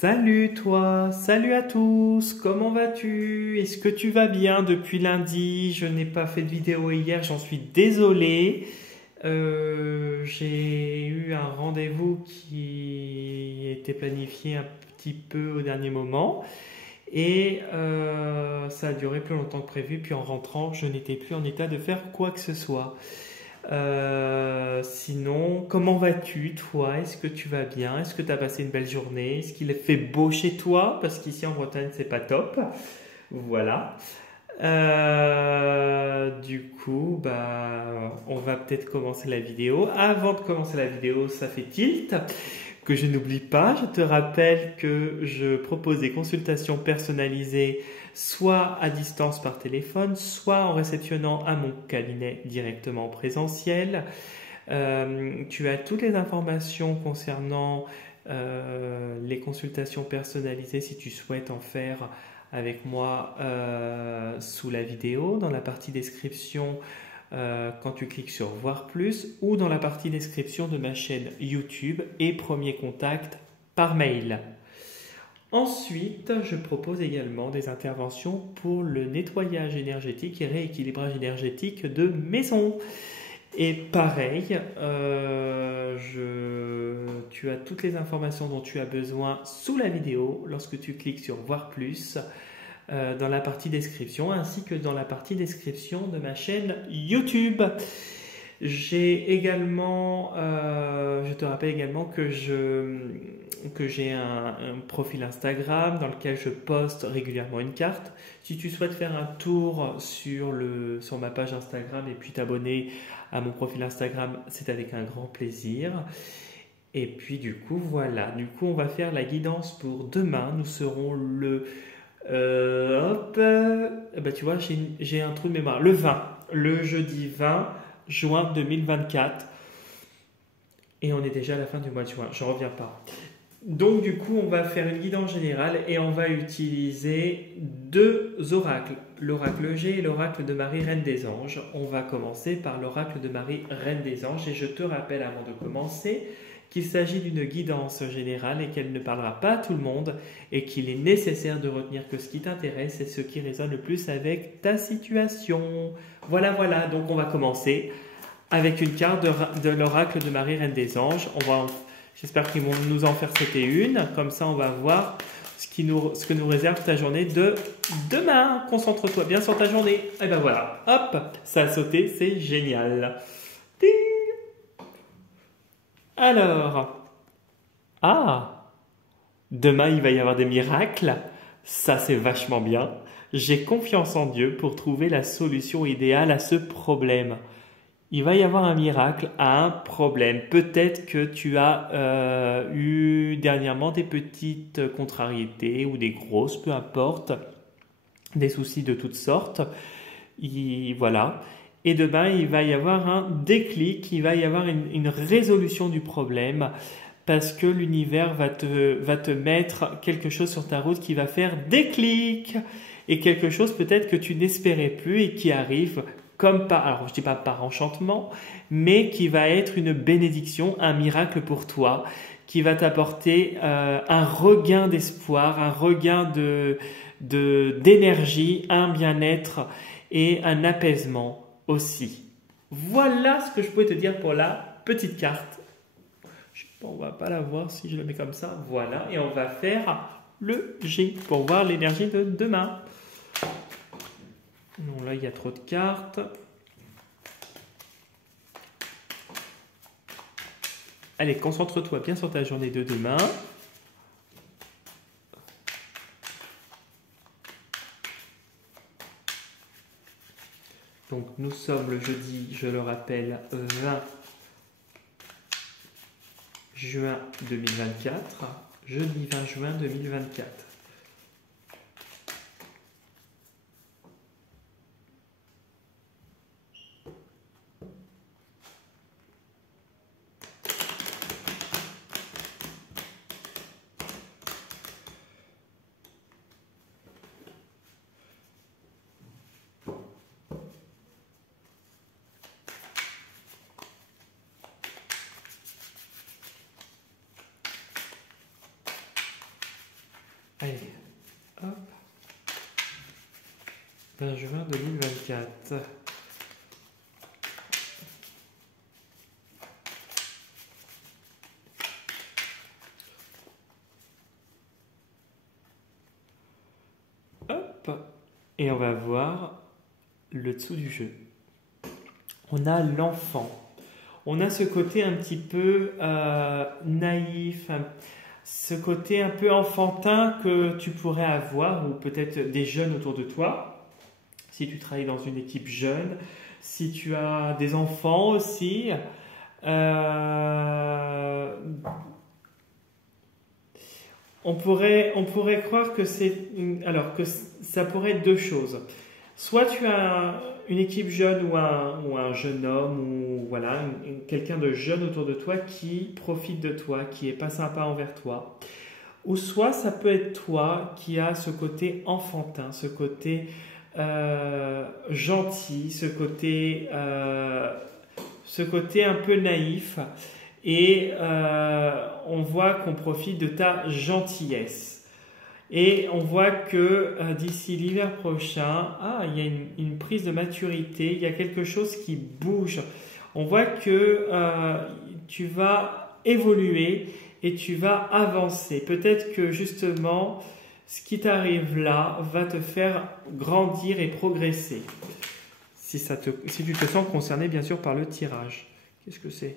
Salut toi, salut à tous, comment vas-tu? Est-ce que tu vas bien depuis lundi? Je n'ai pas fait de vidéo hier, j'en suis désolé. J'ai eu un rendez-vous qui était planifié un petit peu au dernier moment et ça a duré plus longtemps que prévu. Puis en rentrant, je n'étais plus en état de faire quoi que ce soit. Sinon, comment vas-tu, toi? Est-ce que tu vas bien? Est-ce que tu as passé une belle journée? Est-ce qu'il fait beau chez toi? Parce qu'ici en Bretagne, c'est pas top. Voilà. Du coup, on va peut-être commencer la vidéo. Avant de commencer la vidéo, ça fait tilt. Que je n'oublie pas, je te rappelle que je propose des consultations personnalisées soit à distance par téléphone, soit en réceptionnant à mon cabinet directement en présentiel. Tu as toutes les informations concernant les consultations personnalisées si tu souhaites en faire avec moi sous la vidéo, dans la partie description quand tu cliques sur Voir plus ou dans la partie description de ma chaîne YouTube et premier contact par mail. Ensuite, je propose également des interventions pour le nettoyage énergétique et rééquilibrage énergétique de maison. Et pareil, tu as toutes les informations dont tu as besoin sous la vidéo lorsque tu cliques sur Voir plus dans la partie description ainsi que dans la partie description de ma chaîne YouTube. J'ai également, je te rappelle également que j'ai un profil Instagram dans lequel je poste régulièrement une carte. Si tu souhaites faire un tour sur ma page Instagram et puis t'abonner à mon profil Instagram, c'est avec un grand plaisir. Et puis du coup, voilà. Du coup, on va faire la guidance pour demain. Nous serons le... tu vois, j'ai un trou de mémoire. Le 20, le jeudi 20 juin 2024. Et on est déjà à la fin du mois de juin. Je ne reviens pas. Donc du coup, on va faire une guidance générale et on va utiliser deux oracles, l'oracle G et l'oracle de Marie, Reine des Anges. On va commencer par l'oracle de Marie, Reine des Anges, et je te rappelle avant de commencer qu'il s'agit d'une guidance générale et qu'elle ne parlera pas à tout le monde et qu'il est nécessaire de retenir que ce qui t'intéresse est ce qui résonne le plus avec ta situation. Voilà, donc on va commencer avec une carte de l'oracle de Marie, Reine des Anges. J'espère qu'ils vont nous en faire sauter une. Comme ça, on va voir ce que nous réserve ta journée de demain. Concentre-toi bien sur ta journée. Et ben voilà, hop, ça a sauté, c'est génial. Ding. Alors, demain, il va y avoir des miracles. Ça, c'est vachement bien. J'ai confiance en Dieu pour trouver la solution idéale à ce problème. Il va y avoir un miracle à un problème. Peut-être que tu as eu dernièrement des petites contrariétés ou des grosses, peu importe, des soucis de toutes sortes. Voilà. Et demain, il va y avoir un déclic, il va y avoir une résolution du problème parce que l'univers va te mettre quelque chose sur ta route qui va faire déclic et quelque chose peut-être que tu n'espérais plus et qui arrive alors je dis pas par enchantement, mais qui va être une bénédiction, un miracle pour toi, qui va t'apporter un regain d'espoir, un regain d'énergie, un bien-être et un apaisement aussi. Voilà ce que je pouvais te dire pour la petite carte. On va pas la voir si je le mets comme ça. Voilà, et on va faire le G pour voir l'énergie de demain. Non, là, il y a trop de cartes. Allez, concentre-toi bien sur ta journée de demain. Donc, nous sommes le jeudi, je le rappelle, 20 juin 2024. Jeudi 20 juin 2024. Allez, hop. 20 juin 2024. Hop. Et on va voir le dessous du jeu. On a l'enfant. On a ce côté un petit peu naïf, ce côté un peu enfantin que tu pourrais avoir, ou peut-être des jeunes autour de toi, si tu travailles dans une équipe jeune, si tu as des enfants aussi. On pourrait croire que alors que ça pourrait être deux choses. Soit tu as une équipe jeune ou un jeune homme ou voilà, quelqu'un de jeune autour de toi qui profite de toi, qui est pas sympa envers toi. Ou soit ça peut être toi qui as ce côté enfantin, ce côté gentil, ce côté un peu naïf. Et on voit qu'on profite de ta gentillesse. Et on voit que d'ici l'hiver prochain, il y a une prise de maturité, il y a quelque chose qui bouge. On voit que tu vas évoluer et tu vas avancer. Peut-être que justement, ce qui t'arrive là va te faire grandir et progresser. Si tu te sens concerné, bien sûr, par le tirage. Qu'est-ce que c'est ?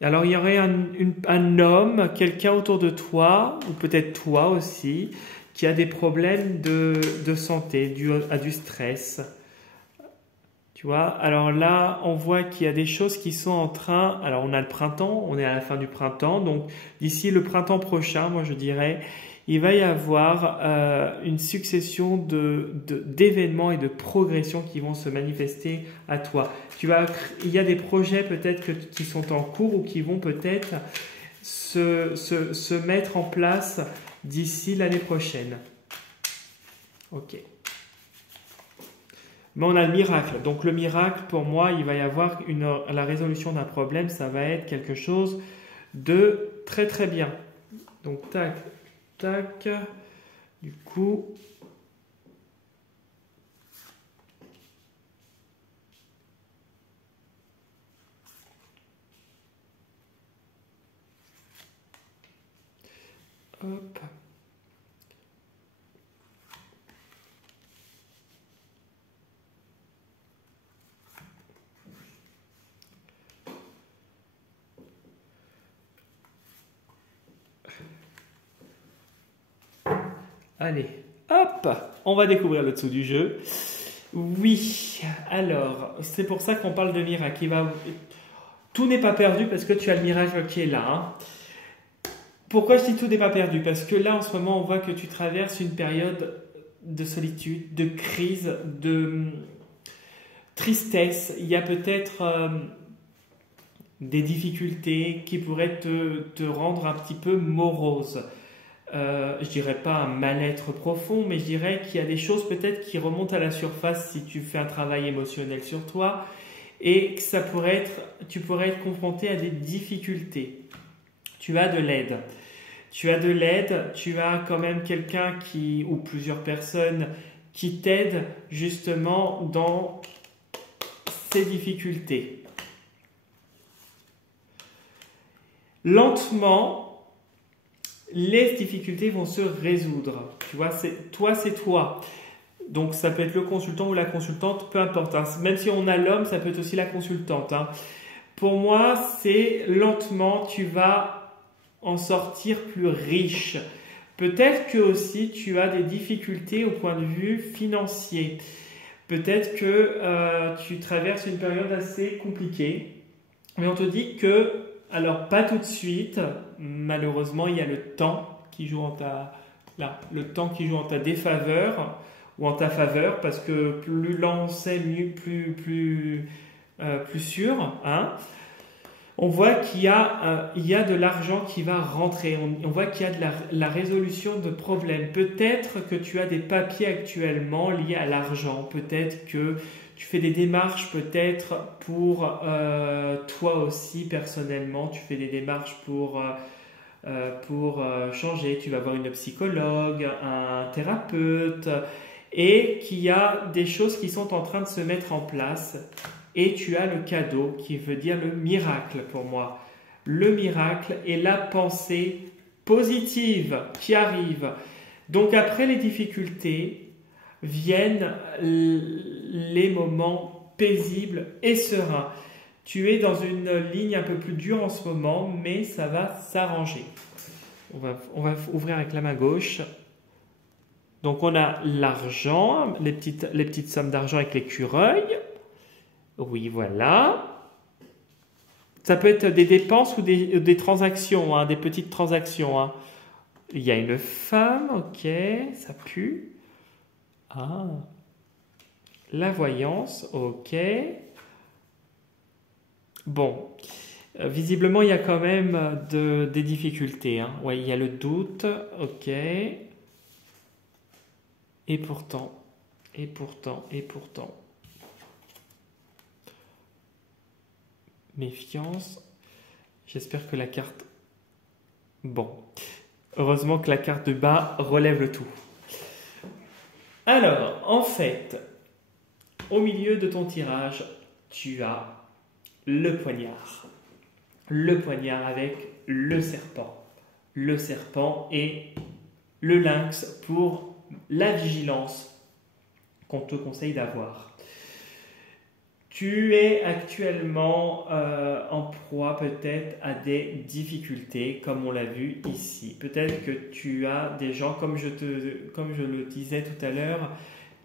Alors, il y aurait un homme, quelqu'un autour de toi, ou peut-être toi aussi, qui a des problèmes de santé, dû à du stress. Tu vois, alors là, on voit qu'il y a des choses qui sont en train... Alors, on a le printemps, on est à la fin du printemps, donc d'ici le printemps prochain, moi je dirais, il va y avoir une succession d'événements et de progressions qui vont se manifester à toi. Il y a des projets peut-être qui sont en cours ou qui vont peut-être se mettre en place d'ici l'année prochaine. Ok. Mais on a le miracle. Donc le miracle, pour moi, il va y avoir la résolution d'un problème, ça va être quelque chose de très très bien. Donc tac, tac, du coup... Hop. Allez, hop, on va découvrir le dessous du jeu. Oui, alors, c'est pour ça qu'on parle de miracle. Tout n'est pas perdu parce que tu as le miracle qui est là. Hein. Pourquoi je dis tout n'est pas perdu? Parce que là, en ce moment, on voit que tu traverses une période de solitude, de crise, de tristesse. Il y a peut-être des difficultés qui pourraient te rendre un petit peu morose. Je dirais pas un mal-être profond, mais je dirais qu'il y a des choses peut-être qui remontent à la surface si tu fais un travail émotionnel sur toi et que tu pourrais être confronté à des difficultés. Tu as de l'aide. Tu as quand même quelqu'un ou plusieurs personnes qui t'aident justement dans ces difficultés. Lentement, les difficultés vont se résoudre. Tu vois, c'est toi. Donc, ça peut être le consultant ou la consultante, peu importe. Hein. Même si on a l'homme, ça peut être aussi la consultante. Hein. Pour moi, c'est lentement, tu vas en sortir plus riche. Peut-être que aussi tu as des difficultés au point de vue financier. Peut-être que tu traverses une période assez compliquée. Mais on te dit que, alors pas tout de suite, malheureusement, il y a le temps qui joue le temps qui joue en ta défaveur ou en ta faveur, parce que plus lent c'est, mieux, plus sûr. Hein. On voit qu'il y a de l'argent qui va rentrer. On voit qu'il y a de la résolution de problèmes. Peut-être que tu as des papiers actuellement liés à l'argent. Peut-être que tu fais des démarches peut-être pour toi aussi personnellement. Tu fais des démarches pour pour changer. Tu vas voir une psychologue, un thérapeute, et qu'il y a des choses qui sont en train de se mettre en place. Et tu as le cadeau qui veut dire le miracle pour moi. Le miracle est la pensée positive qui arrive. Donc après les difficultés viennent les moments paisibles et sereins. Tu es dans une ligne un peu plus dure en ce moment, mais ça va s'arranger. On va ouvrir avec la main gauche. Donc on a l'argent, les petites sommes d'argent avec l'écureuil. Oui, voilà. Ça peut être des dépenses ou des transactions, hein, des petites transactions. Hein. Il y a une femme, ok, ça pue. Ah. La voyance, ok. Bon, visiblement, il y a quand même des difficultés. Hein. Ouais, il y a le doute, ok. Et pourtant. Méfiance. J'espère que la carte... Bon. Heureusement que la carte de bas relève le tout. Alors, en fait, au milieu de ton tirage, tu as le poignard. Le poignard avec le serpent. Le serpent et le lynx pour la vigilance qu'on te conseille d'avoir. Tu es actuellement en proie peut-être à des difficultés, comme on l'a vu ici. Peut-être que tu as des gens, comme je le disais tout à l'heure,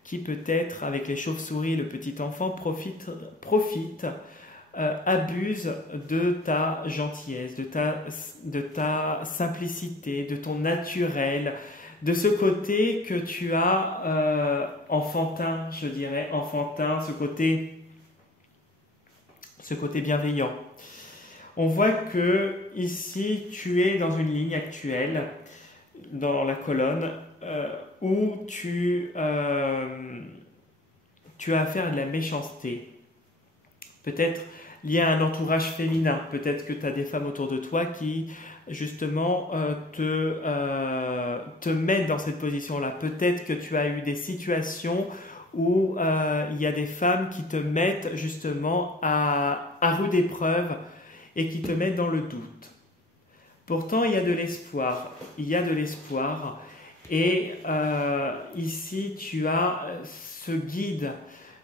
qui peut-être, avec les chauves-souris, le petit enfant, profite abuse de ta gentillesse, de ta simplicité, de ton naturel, de ce côté que tu as enfantin, je dirais, enfantin, ce côté bienveillant. On voit que ici, tu es dans une ligne actuelle, dans la colonne, où tu as affaire à de la méchanceté. Peut-être lié à un entourage féminin. Peut-être que tu as des femmes autour de toi qui, justement, te mettent dans cette position-là. Peut-être que tu as eu des situations où il y a des femmes qui te mettent justement à rude épreuve et qui te mettent dans le doute. Pourtant, il y a de l'espoir. Il y a de l'espoir. Et ici, tu as ce guide.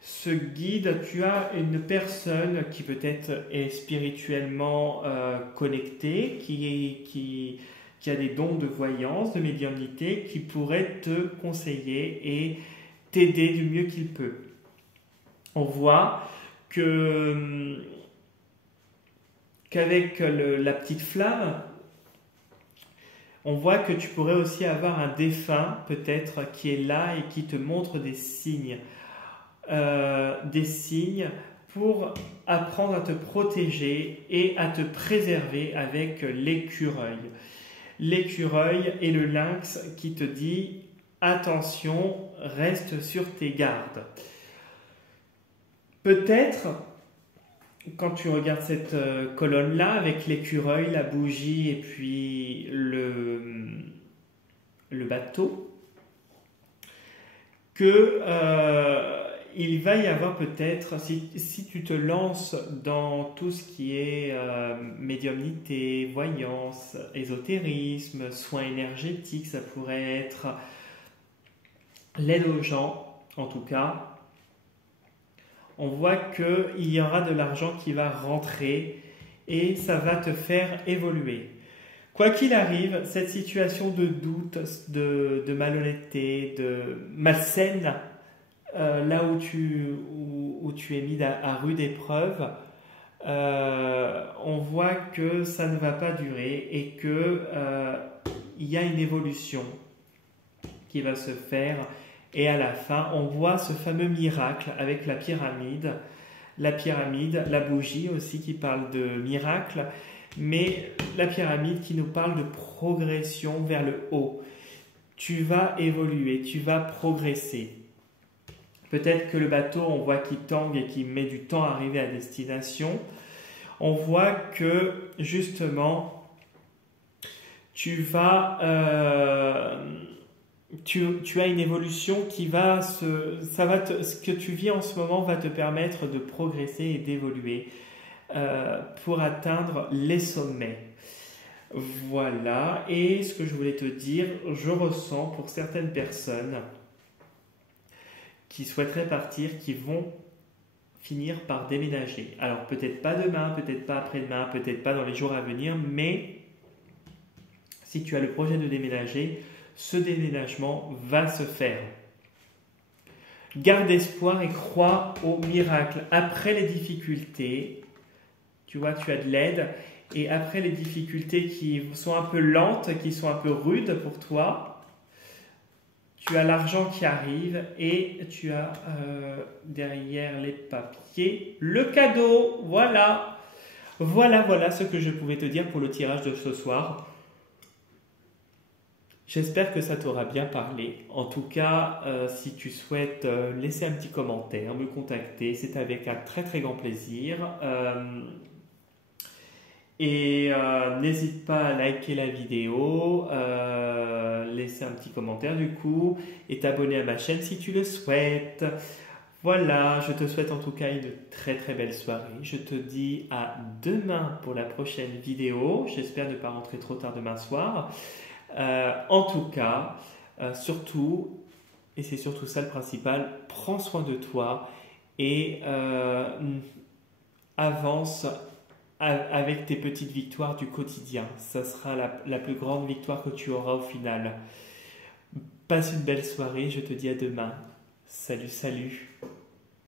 Ce guide, tu as une personne qui peut-être est spirituellement connectée, qui a des dons de voyance, de médiumnité, qui pourrait te conseiller et t'aider du mieux qu'il peut. On voit qu'avec la petite flamme, on voit que tu pourrais aussi avoir un défunt peut-être qui est là et qui te montre des signes pour apprendre à te protéger et à te préserver avec l'écureuil. L'écureuil et le lynx qui te dit attention, reste sur tes gardes. Peut-être, quand tu regardes cette colonne-là, avec l'écureuil, la bougie et puis le bateau, que il va y avoir peut-être, si tu te lances dans tout ce qui est médiumnité, voyance, ésotérisme, soins énergétiques, ça pourrait être l'aide aux gens, en tout cas, on voit qu'il y aura de l'argent qui va rentrer et ça va te faire évoluer. Quoi qu'il arrive, cette situation de doute, de malhonnêteté, de malsaine, là où tu es mis à rude épreuve, on voit que ça ne va pas durer et qu'il y a une évolution qui va se faire. Et à la fin, on voit ce fameux miracle avec la pyramide, la bougie aussi qui parle de miracle, mais la pyramide qui nous parle de progression vers le haut. Tu vas évoluer, tu vas progresser. Peut-être que le bateau, on voit qu'il tangue et qu'il met du temps à arriver à destination. On voit que, justement, tu vas, tu as une évolution qui va ce que tu vis en ce moment va te permettre de progresser et d'évoluer pour atteindre les sommets. Voilà, et ce que je voulais te dire, je ressens pour certaines personnes qui souhaiteraient partir, qui vont finir par déménager. Alors peut-être pas demain, peut-être pas après-demain, peut-être pas dans les jours à venir, mais si tu as le projet de déménager, ce déménagement va se faire. Garde espoir et crois au miracle. Après les difficultés, tu vois, tu as de l'aide. Et après les difficultés qui sont un peu lentes, qui sont un peu rudes pour toi, tu as l'argent qui arrive et tu as derrière les papiers le cadeau. Voilà. Voilà ce que je pouvais te dire pour le tirage de ce soir. J'espère que ça t'aura bien parlé. En tout cas, si tu souhaites laisser un petit commentaire, me contacter, c'est avec un très très grand plaisir. Et n'hésite pas à liker la vidéo, laisser un petit commentaire du coup, et t'abonner à ma chaîne si tu le souhaites. Voilà, je te souhaite en tout cas une très très belle soirée. Je te dis à demain pour la prochaine vidéo. J'espère ne pas rentrer trop tard demain soir. En tout cas, surtout, et c'est surtout ça le principal, prends soin de toi et avance avec tes petites victoires du quotidien. Ça sera la plus grande victoire que tu auras au final. Passe une belle soirée, je te dis à demain. Salut, salut.